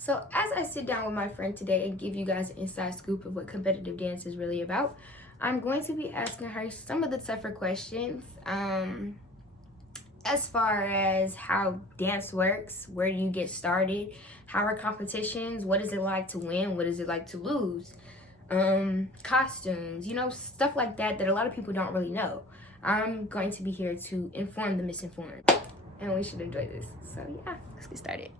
So as I sit down with my friend today and give you guys an inside scoop of what competitive dance is really about, I'm going to be asking her some of the tougher questions. As far as how dance works, where do you get started, how are competitions, what is it like to win, what is it like to lose, costumes, stuff like that a lot of people don't really know. I'm going to be here to inform the misinformed, and we should enjoy this. So yeah, let's get started.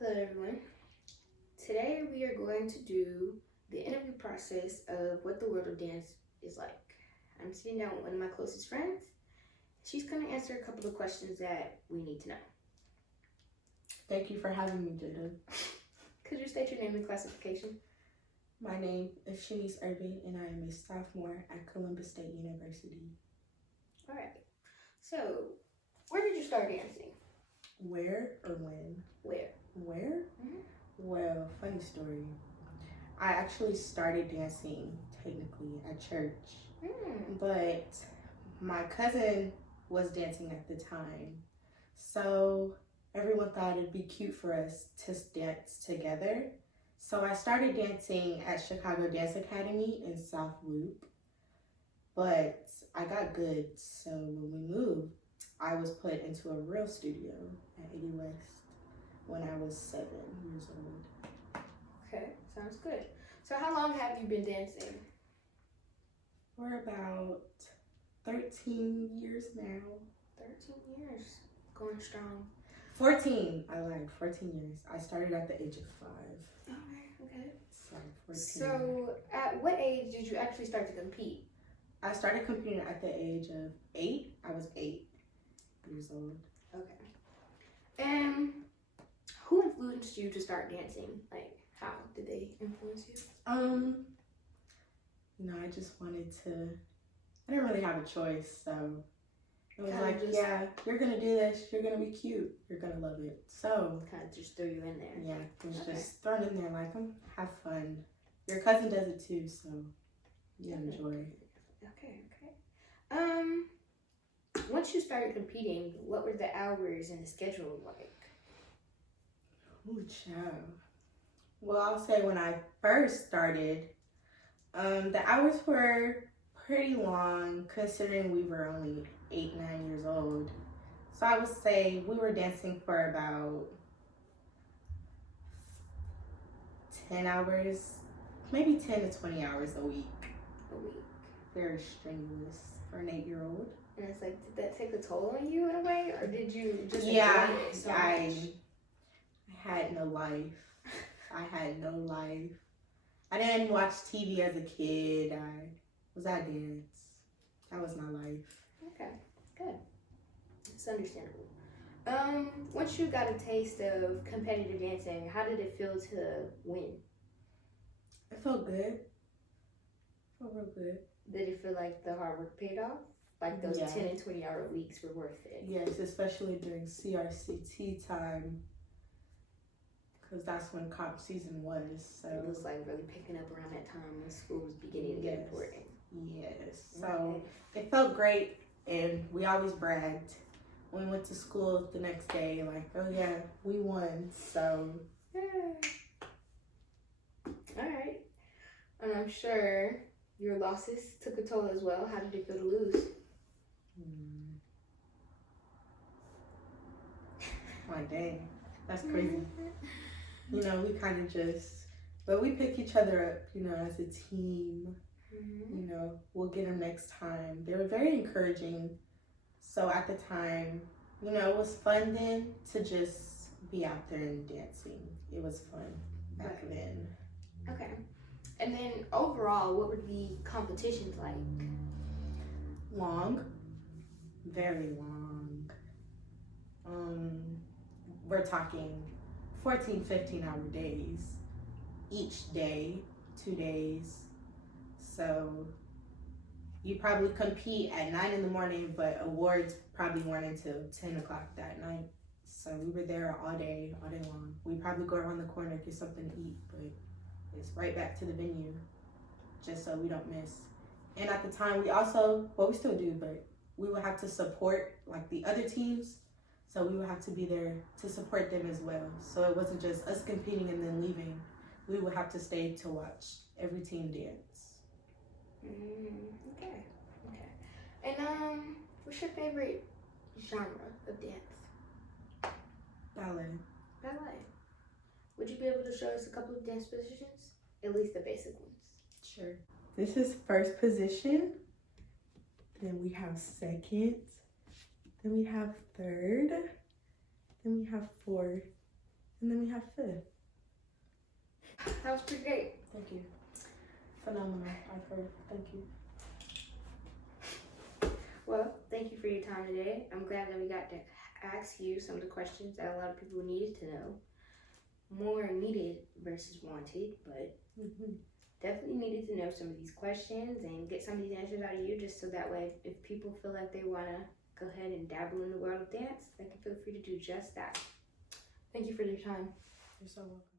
Hello everyone. Today we are going to do the interview process of what the world of dance is like. I'm sitting down with one of my closest friends. She's going to answer a couple of questions that we need to know. Thank you for having me, Jada. Could you state your name and classification? My name is Shanice Irving, and I am a sophomore at Columbus State University. All right. So, where did you start dancing? Where or when? Where? Where? Mm-hmm. Well, funny story. I actually started dancing technically at church, but my cousin was dancing at the time, so everyone thought it'd be cute for us to dance together. So I started dancing at Chicago Dance Academy in South Loop, but I got good, so when we moved, I was put into a real studio at 80 West when I was 7 years old. Okay, sounds good. So how long have you been dancing? For about 13 years now. 13 years. Going strong. 14. I lied. 14 years. I started at the age of 5. Okay. So 14. So at what age did you actually start to compete? I started competing at the age of 8. I was 8 years old. Okay. And who influenced you to start dancing? Like, how did they influence you? I just wanted to, I didn't really have a choice, so it was like, yeah, you're gonna do this, you're gonna be cute, you're gonna love it. So kind of just threw you in there. Yeah, it was just thrown in there like, have fun. Your cousin does it too, so you enjoy. Okay. Once you started competing, what were the hours and the schedule like? Ooh, child. Well, I'll say when I first started, the hours were pretty long considering we were only 8, 9 years old. So I would say we were dancing for about 10 hours, maybe 10 to 20 hours a week. Very strenuous for an 8-year-old. And it's like, did that take a toll on you in a way, or did you just enjoy it so much? I had no life. I didn't watch TV as a kid. I was at dance. That was my life. Okay, good. It's understandable. Once you got a taste of competitive dancing, how did it feel to win? It felt good. It felt real good. Did it feel like the hard work paid off? Like those 10 and 20 hour weeks were worth it? Yes, especially during CRCT time, because that's when comp season was. So it was like really picking up around that time when school was beginning to get important. Yes. So it felt great, and we always bragged when we went to school the next day, like, oh yeah, we won. So all right. And I'm sure your losses took a toll as well. How did it feel to lose? Like, dang, that's crazy. We kind of but we pick each other up, as a team. We'll get them next time. They were very encouraging. So at the time, it was fun then to just be out there and dancing. It was fun back then. Okay. And then overall, what were the competitions like? Long. Very long. We're talking 14, 15-hour days. Each day, 2 days. So you probably compete at 9 in the morning, but awards probably weren't until 10 o'clock that night. So we were there all day long. We probably go around the corner, get something to eat, but it's right back to the venue, just so we don't miss And at the time, we also, well, we still do, but we would have to support like the other teams. So we would have to be there to support them as well. So it wasn't just us competing and then leaving. We would have to stay to watch every team dance. Okay. And what's your favorite genre of dance? Ballet. Ballet. Would you be able to show us a couple of dance positions? At least the basic ones. Sure. This is first position. Then we have second. Then we have third. Then we have fourth. And then we have fifth. That was pretty great. Thank you. Phenomenal, I've heard. Thank you. Well, thank you for your time today. I'm glad that we got to ask you some of the questions that a lot of people needed to know. More needed versus wanted, but definitely needed to know some of these questions and get some of these answers out of you, just so that way if people feel like they want to go ahead and dabble in the world of dance, they can feel free to do just that. Thank you for your time. You're so welcome.